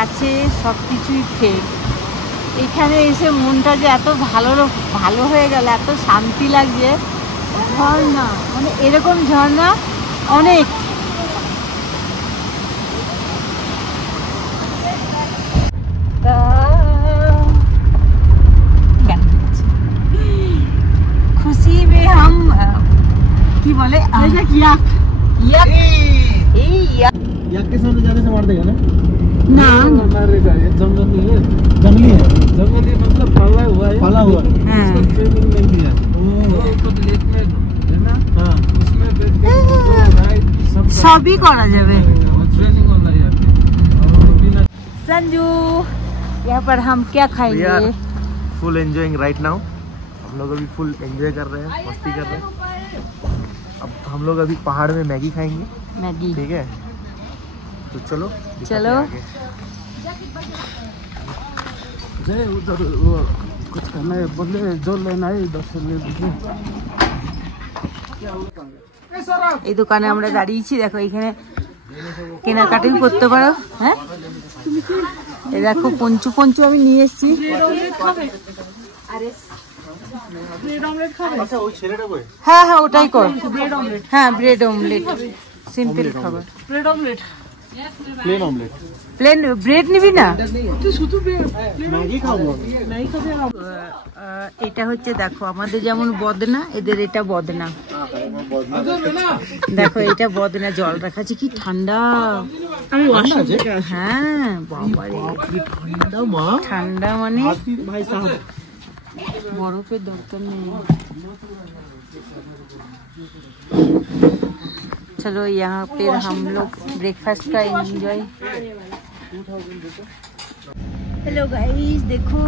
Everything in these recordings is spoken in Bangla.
কাছে সব কিছুই ফেক। এখানে এসে মনটা যে এত ভালো হয়ে গেল, এত শান্তি লাগছে। ঝর্ণা মানে এরকম ঝর্ণা অনেক। खुशी में हम की बोले यक के साथ जाने से मार देगा ना? ना मारेगा, ये जंगली है। जंगली मतलब पाला हुआ है। हाँ। ट्रेनिंग नहीं दिया। ऊपर लेक में है ना? हाँ। उसमें बैठ के राइड सभी करा जावे। ट्रेनिंग वाला यार। संजू, यहाँ पर हम क्या खाएंगे? Full enjoying right now. हम लोग अभी फुल एंजॉय कर रहे हैं, मस्ती कर रहे हैं। अब हम लोग अभी पहाड़ में मैगी खाएंगे। मैगी, ठीक है, तो चलो चलो। जय उधर वो कुछ करना है, बोले जो लेना है 10 ले लीजिए। এই দোকানে আমরা দাঁড়িয়েছি, দেখো এখানে কেনাকাটি করতে পারো। হ্যাঁ, এই দেখো পঞ্চু আমি নিয়ে এসেছি। হ্যাঁ হ্যাঁ, ওটাই কর। হ্যাঁ, ব্রেড অমলেট, সিম্পল খাবার। Plain omelette. প্লেন ব্রেড নিবি না? मैगी खाऊंगा। এটা হচ্ছে দেখো আমাদের যেমন বদনা, এদের এটা বদনা। দেখো এটা বদনা, জল রাখা আছে, কি ঠান্ডা। হ্যাঁ বাবারে, ঠান্ডা মানে বরফের দরকার নেই। चलो यहाँ पे हम लोग ब्रेकफास्ट का एंजॉय। हेलो गाइस, देखो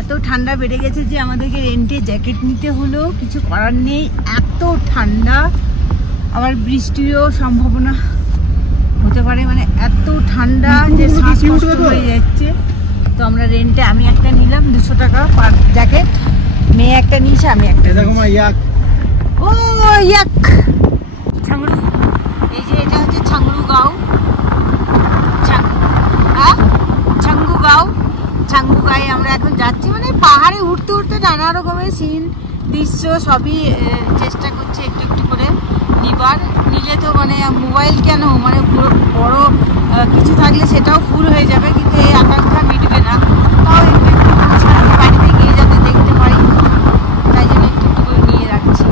এত ঠান্ডা বেড়ে গেছে যে আমাদেরকে রেন্টে জ্যাকেট নিতে হলো। কিছু করার নেই, এত ঠান্ডা। আবার বৃষ্টিরও সম্ভাবনা হতে পারে, মানে এত ঠান্ডা যে শ্বাসকষ্ট হয়ে যাচ্ছে। তো আমরা রেন্টে, আমি একটা নিলাম 200 টাকা পার জ্যাকেট, মেয়ে একটা নিয়েছে, আমি একটা। देखो मैं याक। ও ইয়াক, ছাংড়ু। এই যে এটা হচ্ছে ছাংড়ু গাঁও, ছাঙ্গু গাঁয়ে আমরা এখন যাচ্ছি। মানে পাহাড়ে উঠতে উঠতে নানা রকমের সিন দৃশ্য সবই চেষ্টা করছি একটু একটু করে নিবার। নিলে তো মানে মোবাইল কেন, মানে বড় কিছু থাকলে সেটাও ফুল হয়ে যাবে, কিন্তু এই আকাঙ্ক্ষা মিটবে না। তাও বাড়িতে গিয়ে যাতে দেখতে পারি, তাই জন্য একটু একটু করে নিয়ে রাখছি।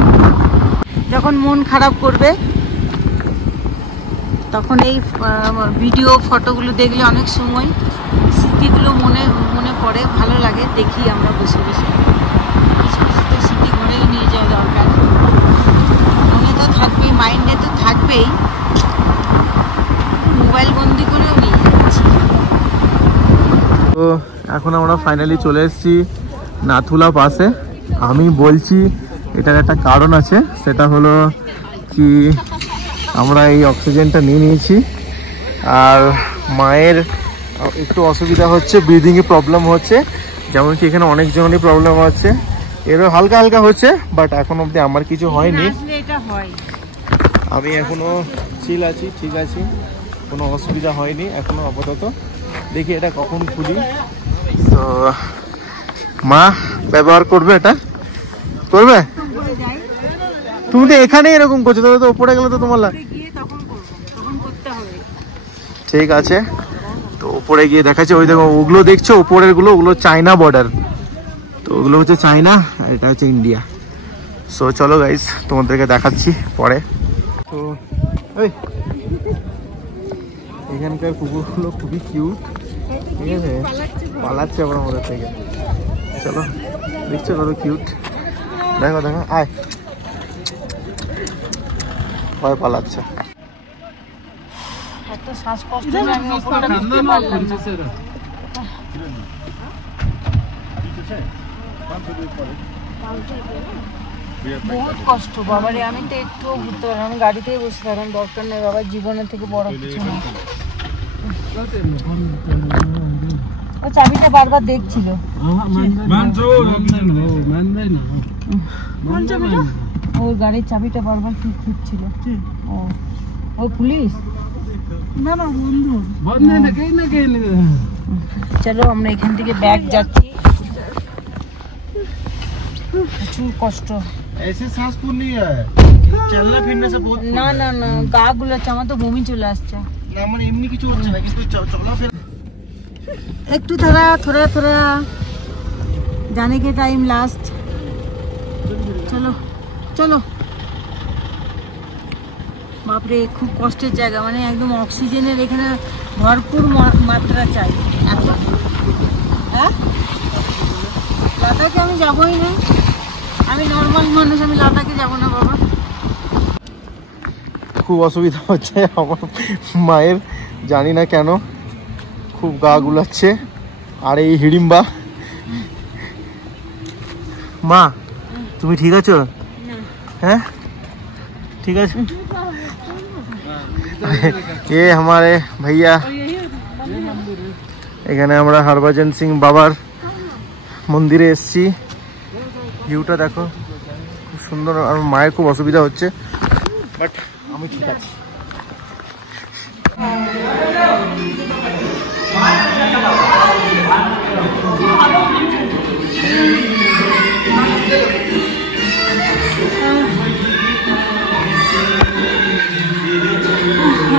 যখন মন খারাপ করবে তখন এই ভিডিও ফটোগুলো দেখলে অনেক সময় স্মৃতিগুলো মনে পড়ে, ভালো লাগে। দেখি আমরা বসে বসে স্মৃতি ঘুরেই নিয়ে যাওয়া দরকার। মনে তো থাকবেই, মাইন্ডে তো থাকবেই, মোবাইল বন্দি করেও নিয়ে যাচ্ছি। তো এখন আমরা ফাইনালি চলে এসেছি নাথুলা পাসে। আমি বলছি এটার একটা কারণ আছে, সেটা হলো কি আমরা এই অক্সিজেনটা নিয়ে নিয়েছি, আর মায়ের একটু অসুবিধা হচ্ছে, ব্রিদিংয়ে প্রবলেম হচ্ছে, যেমন কি এখানে অনেকজনেরই প্রবলেম হচ্ছে। এরও হালকা হালকা হচ্ছে, বাট এখন অবধি আমার কিছু হয়নি। আমি এখনো চিল আছি, ঠিক আছি, কোনো অসুবিধা হয়নি এখনো আপাতত। দেখি এটা কখন খুলি। তো মা ব্যবহার করবে, এটা করবে? তুমি তো এখানে এরকম করছো, তাহলে তো উপরে গেলে তো তোমার ঠিক আছে। তো উপরে গিয়ে দেখাচ্ছে, ওই দেখো ওগুলো দেখছো উপরের গুলো, ওগুলো চায়না বর্ডার। তো ওগুলো হচ্ছে চায়না আর এটা হচ্ছে ইন্ডিয়া। সো চলো গাইস, তোমাদেরকে দেখাচ্ছি পরে। তো এখানকার কুকুরগুলো খুবই কিউট, ঠিক আছে, পালাচ্ছে আবার আমাদের থেকে। চলো, দেখছো কত কিউট, দেখো দেখো, আয়, ভয় পালাচ্ছে। এত শ্বাসকষ্ট যে আমি উপরটা উঠতে পারলাম না। বহুত কষ্ট বাবারে, আমি তো একটুও ঘুরতে পারলাম, আমি গাড়িতেই বসে থাকলাম, দরকার নেই বাবা, জীবনের থেকে বড় কিছু না। ও চাবিটা বারবার দেখছিল। ওর গাড়ির চাবিটা বারবার ঠিক খুঁজছিল। ও পুলিশ না না বন্ধু চলো আমরা এখান থেকে ব্যাগ যাচ্ছি প্রচুর কষ্ট ऐसे सांस फूल नहीं है चलना फिरने से बहुत না না না গা গুলোচ্ছে আমার তো বমি চলে আসছে না মানে এমনি কিছু হচ্ছে না কিন্তু চলাফেরা একটু थोड़ा थोड़ा थोड़ा जाने के टाइम लास्ट চলো চলো বাপরে খুব কষ্টের জায়গা মানে একদম অক্সিজেনের এখানে ভরপুর মাত্রা চাই এত হ্যাঁ লাদাখে আমি যাবোই না আমি নর্মাল মানুষ আমি লাদাখে যাব না বাবা খুব অসুবিধা হচ্ছে আমার মায়ের জানি না কেন খুব গা গুলাচ্ছে আর এই হিড়িম্বা মা তুমি ঠিক আছো হ্যাঁ ঠিক আছে ये हमारे भैया এখানে আমরা হরভজন সিং বাবার মন্দিরে এসেছি ভিউটা দেখো খুব সুন্দর আর মায়ের খুব অসুবিধা হচ্ছে বাট আমি ঠিক আছি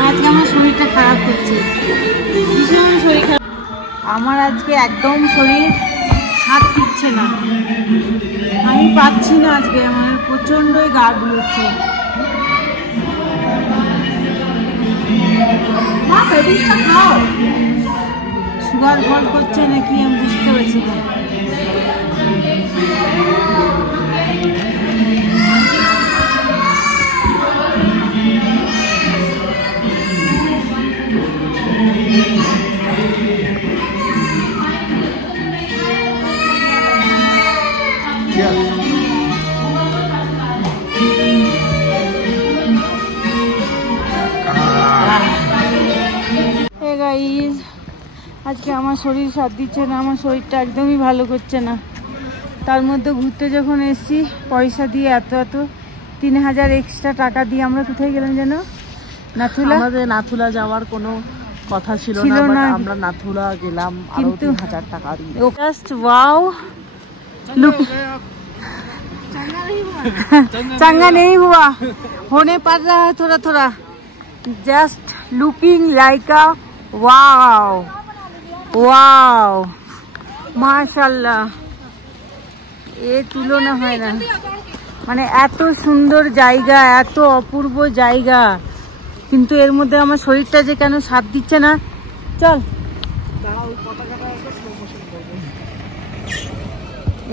আজকে আমার শরীরটা খারাপ হচ্ছে ভীষণ শরীর খারাপ আমার আজকে একদম শরীর হাত দিচ্ছে না আমি পাচ্ছি না আজকে আমার প্রচণ্ডই গা গুলোচ্ছে সুগার ফল করছে নাকি আমি বুঝতে পারছি না আজকে আমার শরীর সাথ দিচ্ছে না আমার শরীরটা একদমই ভালো করছে না তার মধ্যে ঘুরতে যখন এসেছি পয়সা দিয়ে এত 3000 এক্সট্রা টাকা দিয়ে আমরা কোথায় গেলাম যেন নাথুলা আমাদের নাথুলা যাওয়ার কোনো কথা ছিল না আমরা নাথুলা গেলাম কিন্তু 3000 টাকা দিয়ে জাস্ট ওয়াও लुक चंगा नहीं हुआ होने पड़ रहा है थोड़ा थोड़ा just looking like a wow wow माशाल्लाह ये तुलना হয় না মানে এত সুন্দর জায়গা এত অপূর্ব জায়গা কিন্তু এর মধ্যে আমার শরীরটা যে কেন সাথ দিচ্ছে না চল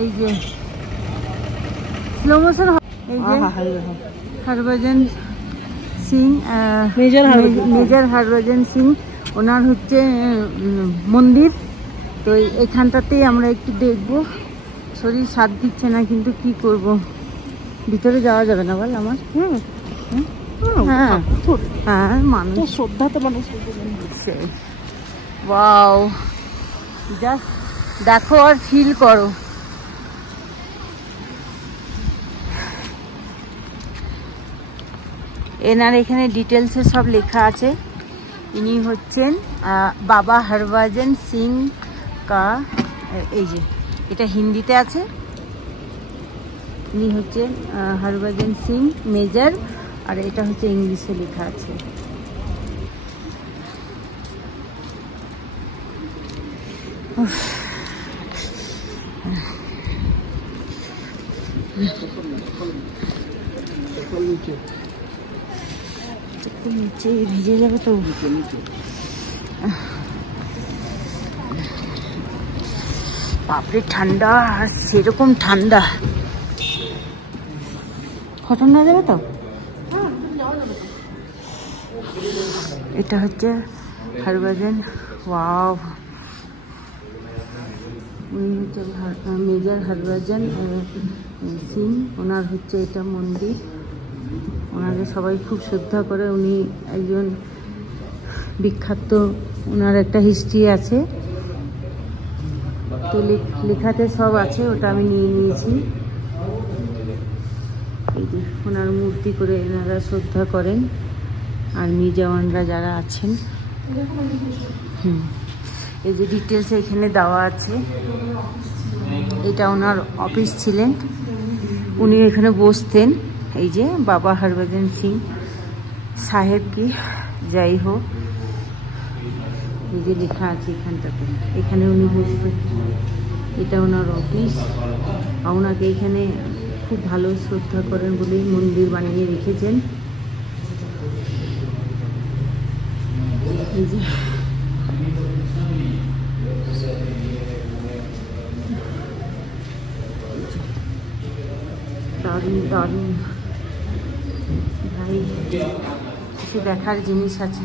এই যে স্লো মোশন এই যে হরভজন সিং মেজর হরভজন সিং ওনার হচ্ছে মন্দির তো এখানটাতেই আমরা একটু দেখবো শরীর সাথ দিচ্ছে না কিন্তু কি করব ভিতরে যাওয়া যাবে না বল আমার হ্যাঁ হ্যাঁ মানুষ শ্রদ্ধা তো মানুষ ওয়াও জাস্ট দেখো আর ফিল করো এনার এখানে ডিটেলসে সব লেখা আছে ইনি হচ্ছেন বাবা হরভজন সিং কা এই যে এটা হিন্দিতে আছে ইনি হচ্ছেন হরভজন সিং মেজর আর এটা হচ্ছে ইংলিশে লেখা আছে নিচে ভিজে যাবে তো বাপরে ঠান্ডা সেরকম ঠান্ডা হঠাৎ না যাবে তো এটা হচ্ছে হরভজন ওয়াও উনি হচ্ছে মেজর হরভজন সিং ওনার হচ্ছে এটা মন্দির ওনাকে সবাই খুব শ্রদ্ধা করে উনি একজন বিখ্যাত ওনার একটা হিস্ট্রি আছে তো লেখাতে সব আছে ওটা আমি নিয়ে নিয়েছি এই যে ওনার মূর্তি করে এনারা শ্রদ্ধা করেন আর্মি জওয়ানরা যারা আছেন। এই যে ডিটেলস এখানে দেওয়া আছে। এটা ওনার অফিস ছিলেন, উনি এখানে বসতেন। এই যে বাবা হরভজন সিং সাহেব কি যাই হোক, এই যে লেখা আছে এখানটাতে, এখানে উনি বসতেন। এটা ওনার অফিস। ওনাকে এখানে খুব ভালো শ্রদ্ধা করেন বলেই মন্দির বানিয়ে রেখেছেন। এই যে দারুণ দারুণ ভাই, কিছু দেখার জিনিস আছে।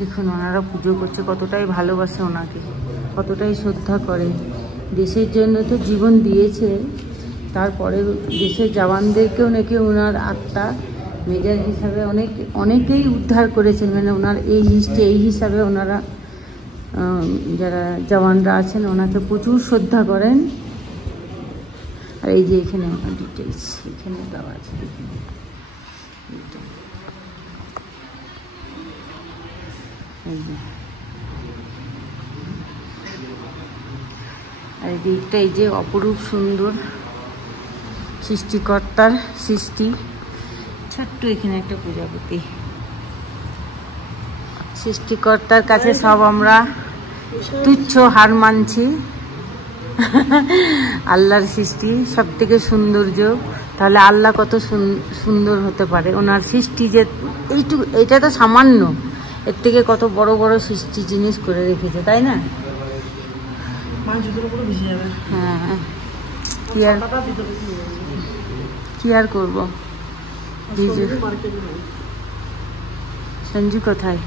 দেখুন ওনারা পুজো করছে, কতটাই ভালোবাসে ওনাকে, কতটাই শ্রদ্ধা করে। দেশের জন্য তো জীবন দিয়েছে, তারপরে দেশের জওয়ানদেরকেও নাকি ওনার আত্মা মেজর হিসাবে অনেকেই উদ্ধার করেছেন। মানে ওনার এই হিস্ট্রি, এই হিসাবে ওনারা যারা জওয়ানরা আছেন ওনাকে প্রচুর শ্রদ্ধা করেন। আর এই যে এখানে ওনার ডিটেলস এখানে দেওয়া আছে। আর এই দিকটা এই যে অপরূপ সুন্দর সৃষ্টিকর্তার সৃষ্টি। ছোট্ট এখানে একটা প্রজাপতি, সৃষ্টিকর্তার কাছে সব আমরা তুচ্ছ হার মানছি। আল্লাহর সৃষ্টি সব থেকে সৌন্দর্য, তাহলে আল্লাহ কত সুন্দর হতে পারে। ওনার সৃষ্টি যে এইটুকু, এটা তো সামান্য, এর থেকে কত বড় বড় সৃষ্টি জিনিস করে রেখেছে, তাই না? হ্যাঁ, কি আর করবো। সঞ্জু কোথায়?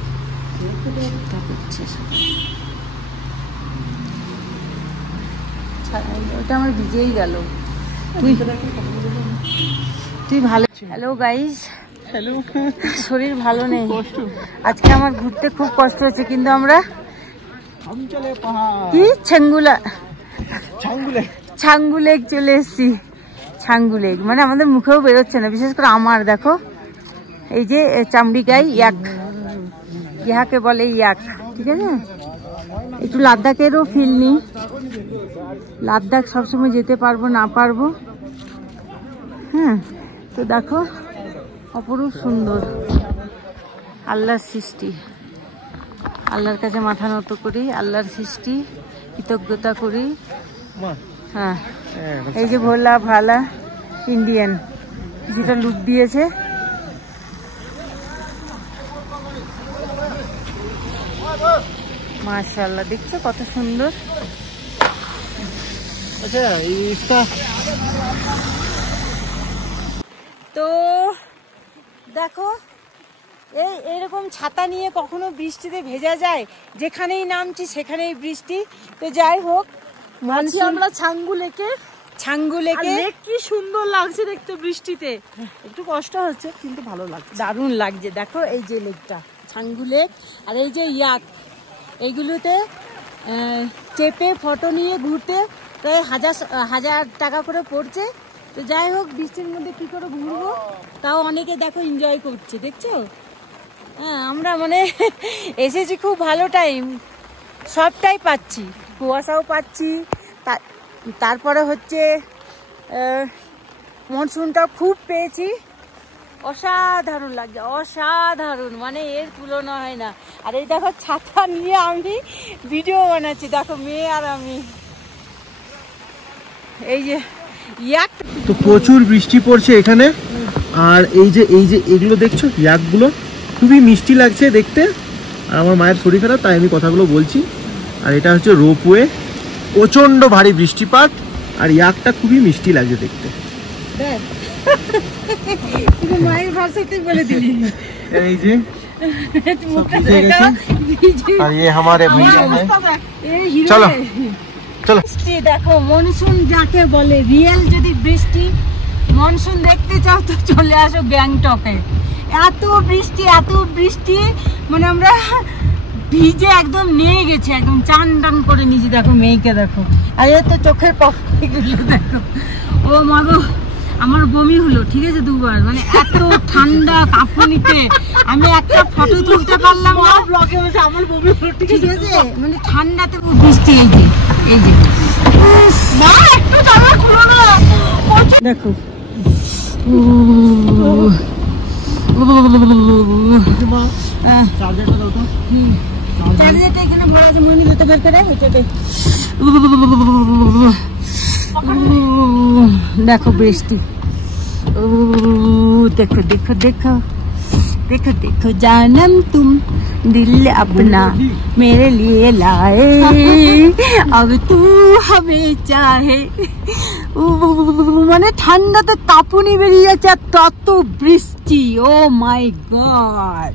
ওটা আমার ভিজেই গেল। তুই ভালো? Hello guys, hello. শরীর ভালো নেই আজকে, আমার ঘুরতে খুব কষ্ট হচ্ছে, কিন্তু আমরা কি ছাঙ্গু লেক চলে এসেছি। ছাঙ্গু লেক মানে আমাদের মুখেও বেরোচ্ছে না, বিশেষ করে আমার। দেখো এই যে চামড়ি গাই ইয়াক, ইহাকে বলে ইয়াক, ঠিক আছে? একটু লাদাখেরও ফিল নিই। লাদাখ সবসময় যেতে পারবো না পারবো। হ্যাঁ, তো দেখো অপরূপ সুন্দর আল্লাহর সৃষ্টি। আল্লাহর কাছে মাথা নত করি, আল্লাহর সৃষ্টি কৃতজ্ঞতা করি। হ্যাঁ, এই যে ভোলা ভালা ইন্ডিয়ান যেটা লুট দিয়েছে। মাশাআল্লাহ, দেখছো কত সুন্দর। আচ্ছা, তো দেখো এইরকম ছাতা নিয়ে কখনো বৃষ্টিতে ভেজা যায়? যেখানেই নামছি সেখানেই বৃষ্টি। তো যাই হোক, আমরা ছাঙ্গু লেকে কি সুন্দর লাগছে দেখতে বৃষ্টিতে। একটু কষ্ট হচ্ছে কিন্তু ভালো লাগছে, দারুণ লাগছে। দেখো এই যে লেকটা ছাঙ্গু লেক, আর এই যে ইয়াক, এইগুলোতে চেপে ফটো নিয়ে ঘুরতে প্রায় 1000 টাকা করে পড়ছে। তো যাই হোক, বৃষ্টির মধ্যে কি করে ঘুরবো, তাও অনেকে দেখো এনজয় করছে, দেখছো? হ্যাঁ, আমরা মানে এসেছি খুব ভালো টাইম, সবটাই পাচ্ছি, কুয়াশাও পাচ্ছি, তারপরে হচ্ছে মনসুনটাও খুব পেয়েছি। অসাধারণ লাগছে, অসাধারণ, মানে এর তুলনা হয় না। আর এই দেখো ছাতা নিয়ে আমি ভিডিও বানাচ্ছি, দেখো মেয়ে আর আমি। এই যে ইয়াক, তো প্রচুর বৃষ্টি পড়ছে এখানে। আর এই যে এগুলো দেখছো ইয়াকগুলো, খুবই মিষ্টি লাগছে দেখতে। আর আমার মায়ের শরীর খারাপ, তাই আমি কথাগুলো বলছি। আর এটা হচ্ছে রোপওয়ে, প্রচন্ড ভারী বৃষ্টিপাত, আর ইয়াকটা খুবই মিষ্টি লাগছে দেখতে। মায়ের ভাষাতেই বলে দিলি। এই যে আর ये हमारे भैया हैं। চলো চলো, দেখো মনসুন যাকে বলে, রিয়েল যদি বৃষ্টি মনসুন দেখতে চাও তো চলে আসো গ্যাংটকে। এত বৃষ্টি মানে আমরা ভিজে একদম নিয়ে গেছে, একদম চান টান করে নিয়েছি। দেখো মেয়েকে দেখো, আর এ তো চোখের পলকগুলো দেখো। ও মা গো, আমার বমি হলো, ঠিক আছে, দুবার, মানে এত ঠান্ডা কাঁপুনিতে আমি একটা ফটো তুলতে পারলাম না ব্লগে হয়েছে আমার বমি হলো, ঠিক আছে, মানে ঠান্ডাতে বৃষ্টি। এই যে মা একটু জানলা খুলো না। দেখো চার্জারটা দাও তো। চার্জারটা এখানে ভরা আছে, মনে হতে বের করে হেঁটে। দেখো বৃষ্টি, देखो देखो देखो देखो देखो जानम तुम दिल अपना मेरे लिए लाए अब तू हमें चाहे। মানে ঠান্ডাতে কাঁপুনি বেরিয়ে যাচ্ছে আর তত বৃষ্টি। ও মাই গড।